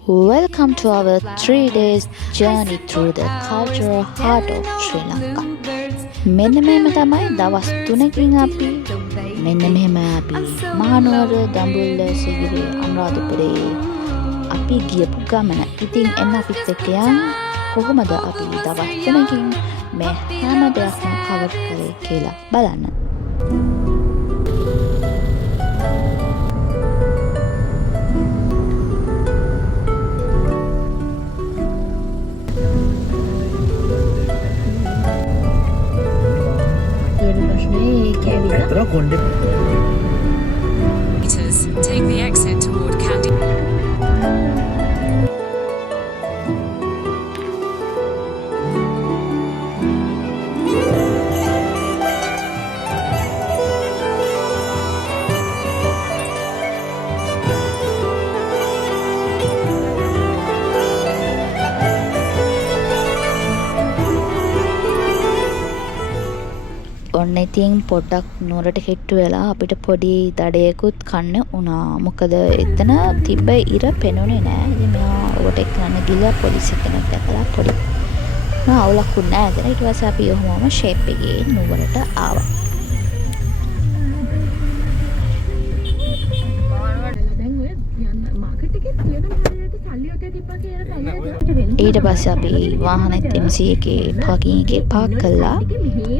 Welcome to our 3 days journey through the cultural heart of Sri Lanka. මෙන්න මෙහෙම තමයි දවස් 3කින් අපි මෙන්න මෙහෙම අපි මහනුවර දඹුල්ල සිගිරි අනුරාධපුරේ අපි ගියපු ගමන. ඉතින් එන්න අපිත් එක්ක යන්න කොහොමද අපි දවස් 3කින් මේ හැම දෙයක්ම කවර් කරේ කියලා බලන්න. Take the exit toward Candy. ඔන්න ඉතින් පොඩ්ඩක් නුවරට හිට්ටු වෙලා අපිට පොඩි දඩයකුත් කන්න වුණා. මොකද එතන තිබ්බ ඉර පෙනුනේ නෑ. ඉතින් මෙයා ඔකට එක්කන්න ගිහලා පොලිස් කෙනෙක් දැකලා පොඩි අවුලක් වුණා නෑ එතන. ඊට පස්සේ අපි ඔහොමම ෂේප් එකේ නුවරට ආවා. ඊට පස්සේ අපි වාහනෙත් MC එකේ පාකින් එකේ පාක් කළා.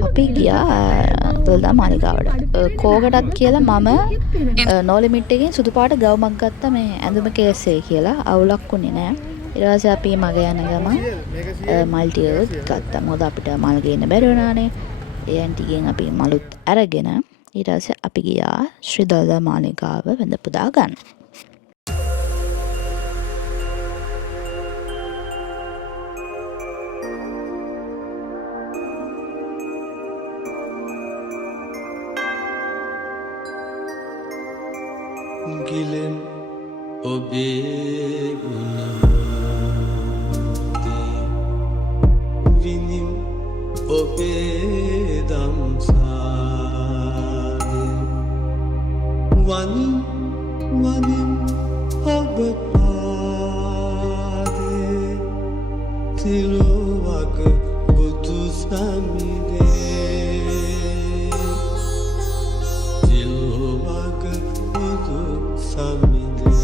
අපි ගියා දළදා මාලිගාවට. කෝකටත් කියලා මම නෝ ලිමිට් එකෙන් සුදු පාට ගවුමක් ගත්තා මේ ඇඳුම කේසේ කියලා. අවුලක් වුණේ නෑ. ඊට පස්සේ අපි මග යන ගමන් මල් ටිකත් ගත්තා. මොකද අපිට මල් ගේන්න බැරි වුණානේ. ඒ ඇන්ටිගෙන් අපි මලුත් අරගෙන ඊට පස්සේ අපි ගියා ශ්‍රී දළදා මාලිගාව වැඳ පුදා ගන්න. ගිලෙන් ඔබේ ගුණමතේ විනිම් ඔබේ දම්සාදේ වනිම් වනිම් ඔබ පාදේ තිලෝවක බුදු සමිදේ තිලෝවක බුදු සමිදේ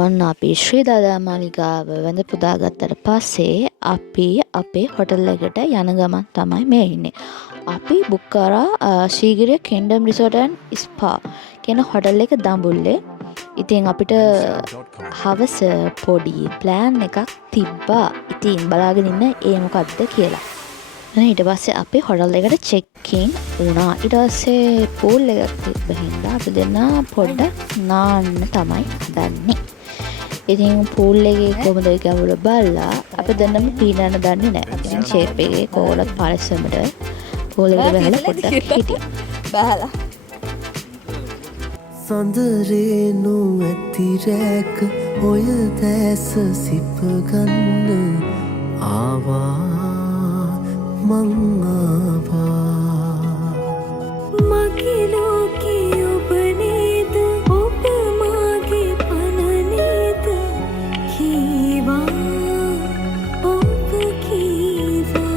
ඔන්න අපි ශ්‍රී දළදා මාලිගාව වැඳ පුදා ගත්තට පස්සේ අපි අපේ හොටල් එකට යන ගමන් තමයි මේ ඉන්නේ. අපි බුක් කරා ශීගිරිය කින්ඩම් රිසෝට් ඇන්ඩ් ස්පා කියන හොටල් එක දඹුල්ලේ. ඉතින් අපිට හවස පොඩි ප්ලෑන් එකක් තිබ්බා. ඉතින් බලාගෙන ඉන්න ඒ මොකක්ද කියලා. ඊට පස්සේ අපි හොටල් එකට චෙක්කින් වුණා. ඊට පස්සේ පූල් එකක් තිබ්බ හින්දා අපි දෙන්න පොඩ්ඩක් නාන්න තමයි හදන්නේ. ඉතින් පූල් එකේ කොහොමද ගැඹුර බලලා අපි දෙන්නම පීනන්න දන්නේ නැහැ. ඉතින් ෂේප් එකේ කොහොමද පරිස්සමට පූල් එකට බහලා පොඩ්ඩක් හිටියා. බහලා සඳරේනු ඇතිරැක ඔය දැස සිප ගන්න ආවා මං ආවා මගේ ලෝකේ ඔබ නේද ඔබ මාගේ පන නේද කීවා ඔබ කීවා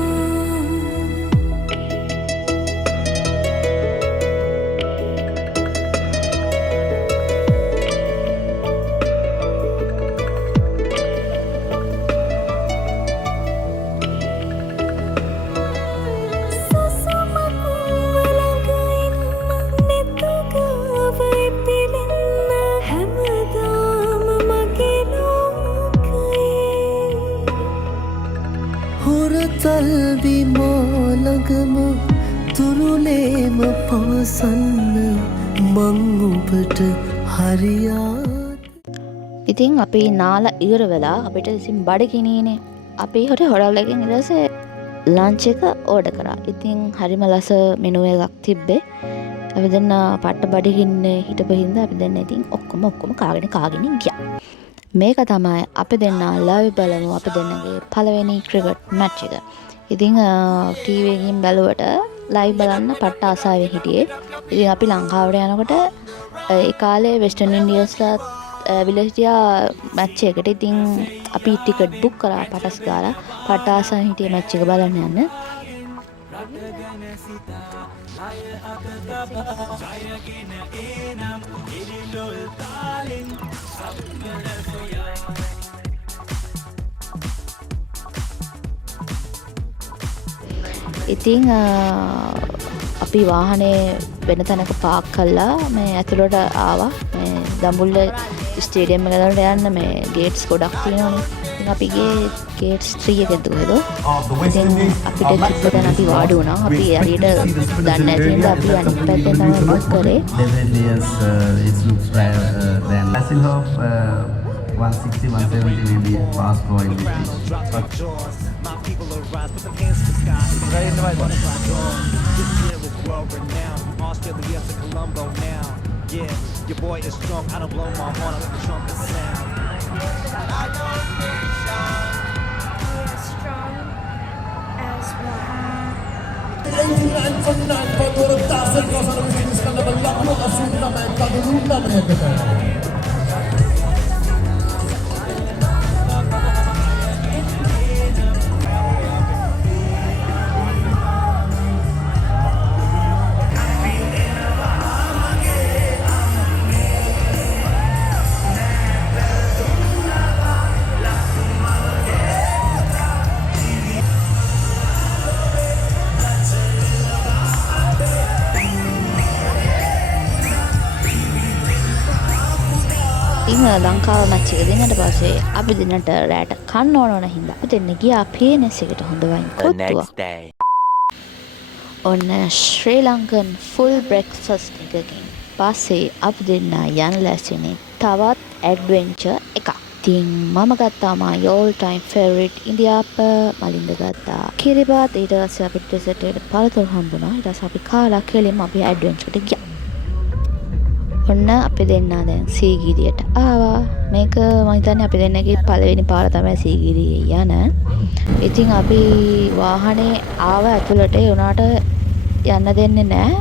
තල්වි මෝලගම තුරුලේම පවසන්න මං ඔබට හරියාත්. ඉතින් අපි නාලා ඉවර වෙලා අපිට ඉතින් බඩගිනීනේ. අපි හොටල් එකකින් ඊට පස්සේ ලන්ච් එක ඕඩර් කරා. ඉතින් හරිම ලස මෙනු එකක් තිබ්බේ. අපි දෙන්න පට්ට බඩගින්න හිටපු හින්දා අපි දෙන්න ඉතින් ඔක්කොම කාගෙන ගියා. මේක තමයි අපි දෙන්න ලයිව් බලමු අපි දෙන්නගේ පළවෙනි ක්‍රිකට් මැච් එක. ඉතින් ටීවී එකකින් බැලුවට ලයිව් බලන්න පට්ට ආසාවෙන් හිටියේ. ඉතින් අපි ලංකාවට යනකොට ඒ කාලේ වෙස්ටර්න් ඉන්ඩියන්ස්ලා ඇවිල්ලා හිටියා මැච් එකට. ඉතින් අපි ටිකට් බුක් කරා පටස් ගාලා පට්ට ආසාවෙන් හිටියේ මැච් එක බලන්න යන්න. ඉතින් අපි වාහනේ වෙන තැනක පාක් කළා මේ ඇතුළට ආවා. මේ දඹුල්ල ස්ටේඩියම් එකට යන්න මේ ගේට්ස් ගොඩක් තියෙනවනේ. ඉතින් අපි ගියේ ගේට්ස් 3 එකට දුවේදෝ. ඉතින් අපිට තිබ්බ තැන අපි වාඩි වුණා. අපි හරියට දන්නේ නැති හින්දා අපි අනිත් පැත්තෙන් තමයි බුක් කරේ. Definitely yes, it looks better than Hasselhoff 160, 170 maybe fast for in this dish. Yeah, your boy is strong. I don't blow my horn. I let the trumpet sound. Strong as one. ඉතින් ලංකාව match එක දෙන්නට පස්සේ අපි දෙන්නට රැට කන්න ඕන හින්දා අපි දෙන්න ගියා PNS එකට හොඳ වයින් කොත්තුවක්. ඔන්න ශ්‍රී ලංකන් ෆුල් බ්‍රෙක්ෆාස්ට් එකකින් පස්සේ අපි දෙන්න යන ලැස්තිනේ තවත් ඇඩ්වෙන්චර් එකක්. ඉතින් මම ගත්තා මගේ all time favorite ඉන්දියාප්ප, මලින්ද ගත්තා කිරිබාත්. ඊට පස්සේ අපිට ඩෙසර්ට් එකට පළතුරු හම්බුණා. ඊට පස්සේ අපි කාලා කෙලින්ම අපි ඇඩ්වෙන්චර් එකට ගියා. ඔන්න අපි දෙන්න දැන් සීගිරියට ආවා. මේක මම හිතන්නේ අපි දෙන්නගේ පළවෙනි පාර තමයි සීගිරියේ යන. ඉතින් අපි වාහනේ ආව ඇතුළට ඒ උනාට යන්න දෙන්නේ නැහැ.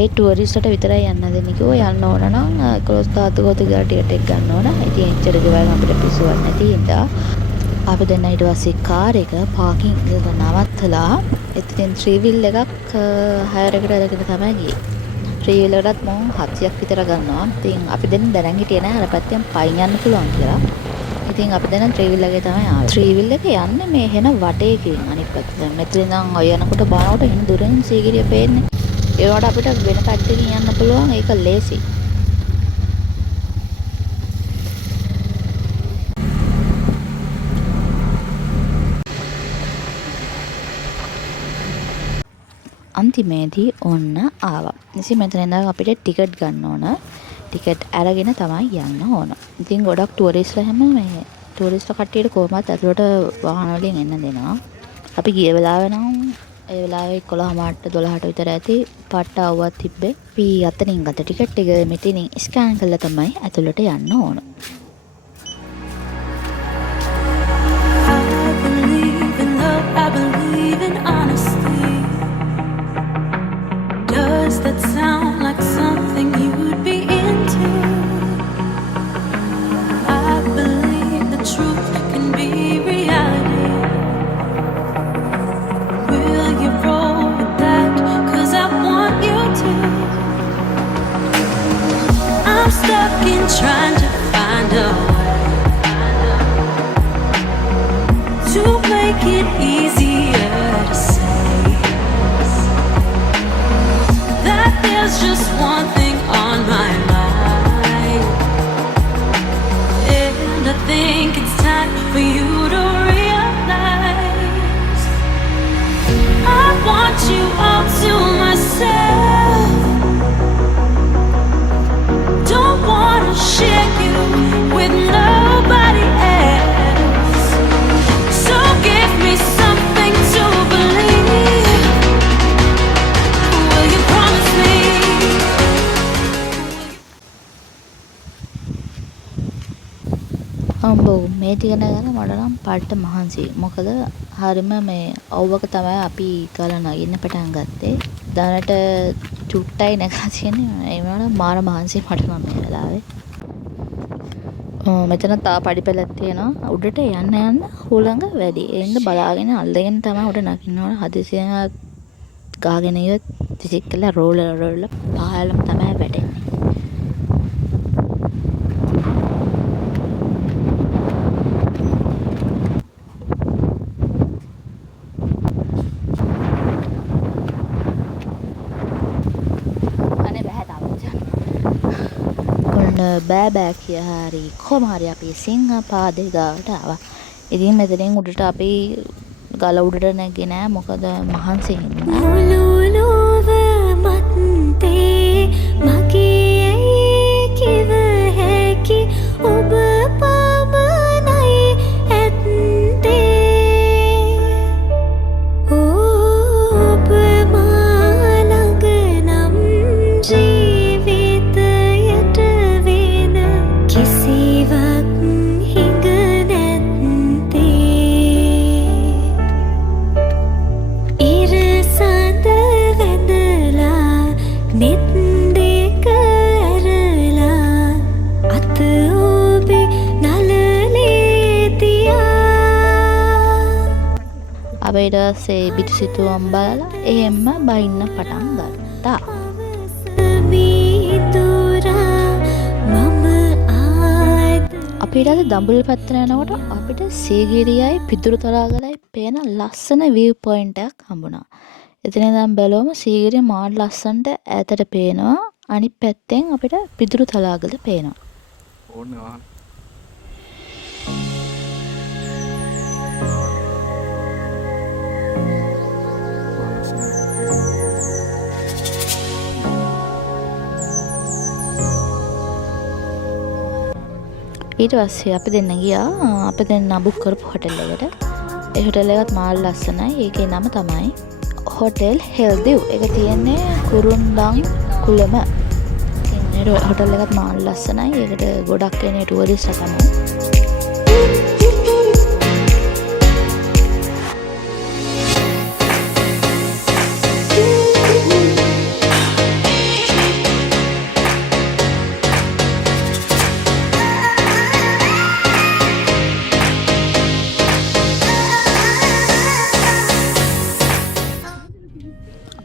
ඒ ටුවරිස්ට්ට විතරයි යන්න දෙන්නේ. කිව්වා යන්න ඕන නම් 11 ධාතුගත ගාලා ටිකට් එක ගන්න ඕන. ඉතින් එච්චර ගෙවල් අපිට පිස්සුවක් නැති හින්දා අපි දෙන්න ඊට පස්සේ කාර් එක පාකින් එක නවත්තලා ඉතින් ත්‍රිවිල් එකක් හයර් එකට අරගෙන තමයි ගියේ. ත්‍රිවිල් එකටත් මම 700ක් විතර ගන්නවා. ඉතින් අපි දෙන්න දැනන් හිටියේ නෑ අර පැත්තෙන් පයින් යන්න පුළුවන් කියලා. ඉතින් අපි දෙන්න ත්‍රිවිල් එකේ තමයි ආවේ. ත්‍රිවිල් එක යන්නේ මේ හෙන වටේකින් අනිත් පැත්තට. මෙතන ඉඳන් ඔය යනකොට බලනකොට හින දුරින් සීගිරිය පේන්නේ. ඒ වුණාට අපිට වෙන පැත්තකින් යන්න පුළුවන්. ඒක ලේසි. අන්තිමේදී ඔන්න ආවා. ඉතින් මෙතන ඉඳන් අපිට ටිකට් ගන්න ඕන. ටිකට් අරගෙන තමයි යන්න ඕන. ඉතින් ගොඩක් ටුවරිස්ට්ලා හැම මේ ටුවරිස්ට්ලා කට්ටියට කොහොමවත් ඇතුළට වාහන වලින් එන්න දෙනවා. අපි ගිය වෙලාවේ නම් ඒ වෙලාවේ 11:00ට 12:00ට විතර ඇති පට්ට අවුවක් තිබ්බේ. අපි අතනින් ගත්ත ටිකට් එක මෙතනින් ස්කෑන් කරලා තමයි ඇතුළට යන්න ඕන. I believe in love, I believe in honesty. Does that sound like something you'd be into? I believe the truth can be reality. Will you roll with that? 'Cause I want you to. I'm stuck in trying to find a way to make it easier to say that there's just one thing on my mind, and I think it's time for you to realize I want you all to myself. Don't wanna share you with nobody else. So give me something to believe. Will you promise me? අම්බෝ මේ ටික නගන මට නම් පට්ට මහන්සි. මොකද හරිම මේ අවුවක තමයි අපි ගාලා නගින්න පටන් ගත්තේ. දැනට චුට්ටයි නැගලා තියෙන්නේ. ඒ වුණාට මාර මහන්සි මට නම් මේ වෙලාවේ. මෙතන තා පඩිපෙළක් තියෙනවා. උඩට යන්න යන්න හුළඟ වැඩි. ඒ හින්දා බලාගෙන අල්ලගෙන තමයි උඩ නගින්න ඕන. හදිසියෙන් ගාගෙන ඉවත් ටිකක් කළා රෝලර් පහළම තමයි වැටෙන්නේ. බෑ කිය හරි කොහොම හරි අපි සිංහ පාදේ ගාවට ආවා. ඉතින් මෙතනින් උඩට අපි ගල උඩට නැග්ගේ නෑ මොකද මහන්සි හින්දා. මුළුලුව මත්තේ මගේ කිව හැකි ඔබ පමණයි ඇත්තේ. ඔබ මා ළඟ නම් ජීවිතයට වෙන කිසිවක් හිඟ නැත්තේ. ඉරසඳ වැඳලා නෙත් දෙක ඇරලා අත ඔබේ නළලේ තියා. අපි ඊට පස්සේ පිටුසිතුවම් බලලා එහෙම්ම බහින්න පටන් ගත්තා. අපි ඊට පස්සේ දඹුල් පැත්තට යනකොට අපිට සීගිරියයි පිදුරු තලාගලයි පේන ලස්සන view point එකක් හම්බුණා. එතන ඉඳන් බැලුවම සීගිරිය මාත් ලස්සනට ඈතට පේනවා. අනිත් පැත්තෙන් අපිට පිදුරු තලාගල පේනවා. ඊට පස්සේ අපි දෙන්න ගියා අපි දෙන්න බුක් කරපු හොටෙල් එකට. ඒ හොටෙල් එකත් මාල් ලස්සනයි. ඒකේ නම තමයි හොටෙල් හෙල්දිව්. ඒක තියෙන්නේ කුරුන්දන් කුලම. ඉතින් හොටෙල් එකත් මාල් ලස්සනයි. ඒකට ගොඩක් එන්නේ ටුවරිස්ට්ලා තමයි.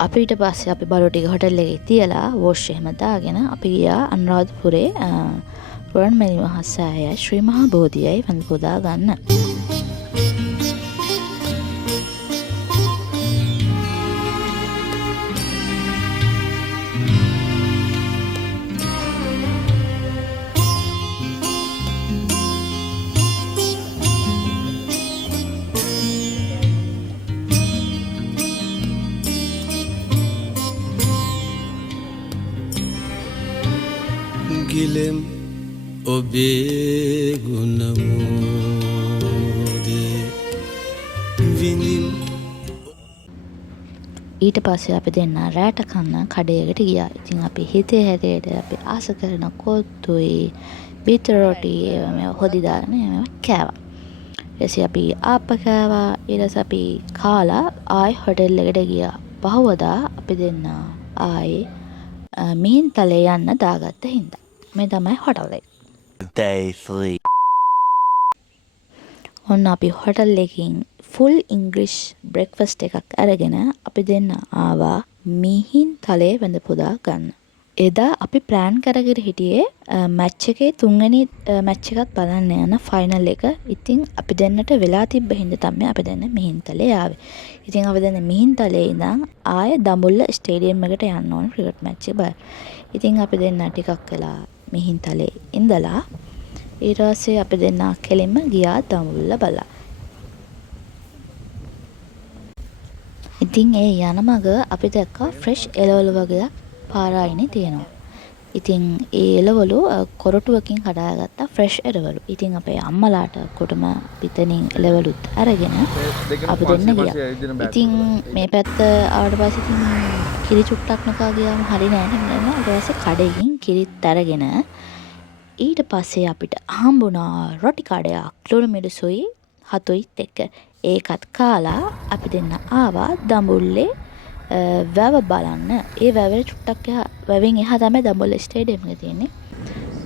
අපි ඊට පස්සේ අපි බලු ටික හොටෙල් එකේ තියලා වොෂ් එහෙම දාගෙන අපි ගියා අනුරාධපුරේ රුවන්මැලි මහසෑයයි ශ්‍රී මහා බෝධියයි වන්ද පුදා ගන්න. ගිලෙම් ඔබේ ගුණමෝදේ විනිම් ඊට පස්සේ අපි දෙන්න රැට කන්න කඩේකට ගියා. ඉතින් අපි හිතේ හැටියට අපි ආස කරන කොත්තුයි බීටර් රොටි මේ හොදි දාගෙන කෑවා. ඊටසේ අපි ආප්ප කෑවා. ඊටසේ අපි කාලා ආයි හොටෙල් එකට ගියා. පහවදා අපි දෙන්න ආයි මිහින්තලේ යන්න දාගත්ත හින්දා. මේ තමයි හොටල් එක. Day 3. ඔන්න අපි හොටල් එකකින් ෆුල් ඉංග්‍රීෂ් බ්‍රෙක්ෆාස්ට් එකක් අරගෙන අපි දෙන්න ආවා මිහින්තලේ වැඳ පුදා ගන්න. එදා අපි ප්ලෑන් කරගෙන හිටියේ මැච් එකේ තුන්වෙනි මැච් එකත් බලන්න යන ෆයිනල් එක. ඉතින් අපි දෙන්නට වෙලා තිබ්බ හින්දා තමයි අපි දෙන්න මිහින්තලේ ආවේ. ඉතින් අපි දෙන්න මිහින්තලේ ඉඳන් ආයේ දඹුල්ල ස්ටේඩියම් එකට යන්න ඕන ක්‍රිකට් මැච් එක බලන්න. ඉතින් අපි දෙන්න ටිකක් වෙලා මිහින්තලේ ඉඳලා ඊට පස්සේ අපි දෙන්න කෙලින්ම ගියා දඹුල්ල බලන්න. ඉතින් ඒ යන මග අපි දැක්කා ෆ්‍රෙෂ් එළවලු වගේක් පාරායිනේ තියෙනවා. ඉතින් ඒ එළවලු කොරටුවකින් කඩාගත්ත ෆ්‍රෙෂ් එළවලු. ඉතින් අපේ අම්මලාට කොටම පිටනින් එළවලුත් අරගෙන අපි දෙන්න ගියා. ඉතින් මේ පැත්ත ආවට පස්සේ ඉතින් කිරි චුට්ටක් නකා ගියාම හරි නෑ නේද? ඊට පස්සේ කඩේකින් කිරිත් අරගෙන ඊට පස්සේ අපිට හම්බුණා රොටි කඩයක් ලුණු මිරිසුයි හතුයිත් එක්ක. ඒකත් කාලා අපි දෙන්න ආවා දඹුල්ලේ වැව බලන්න. ඒ වැවේ චුට්ටක් වැවෙන් එහා තමයි දඹුල්ල ස්ටේඩියම් එක තියෙන්නේ.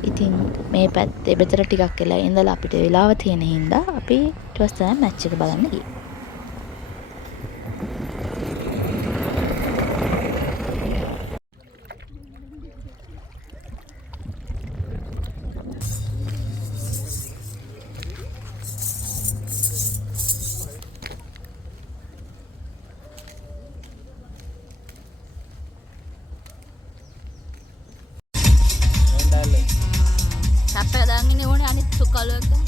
ඉතින් මේ පැත්තේ බෙතර ටිකක් වෙලා ඉඳලා අපිට වෙලාව තියෙන හින්දා අපි ඊට පස්සේ මැච් එක බලන්න ගියේ. Capek dah ni orang anis suka lu tu.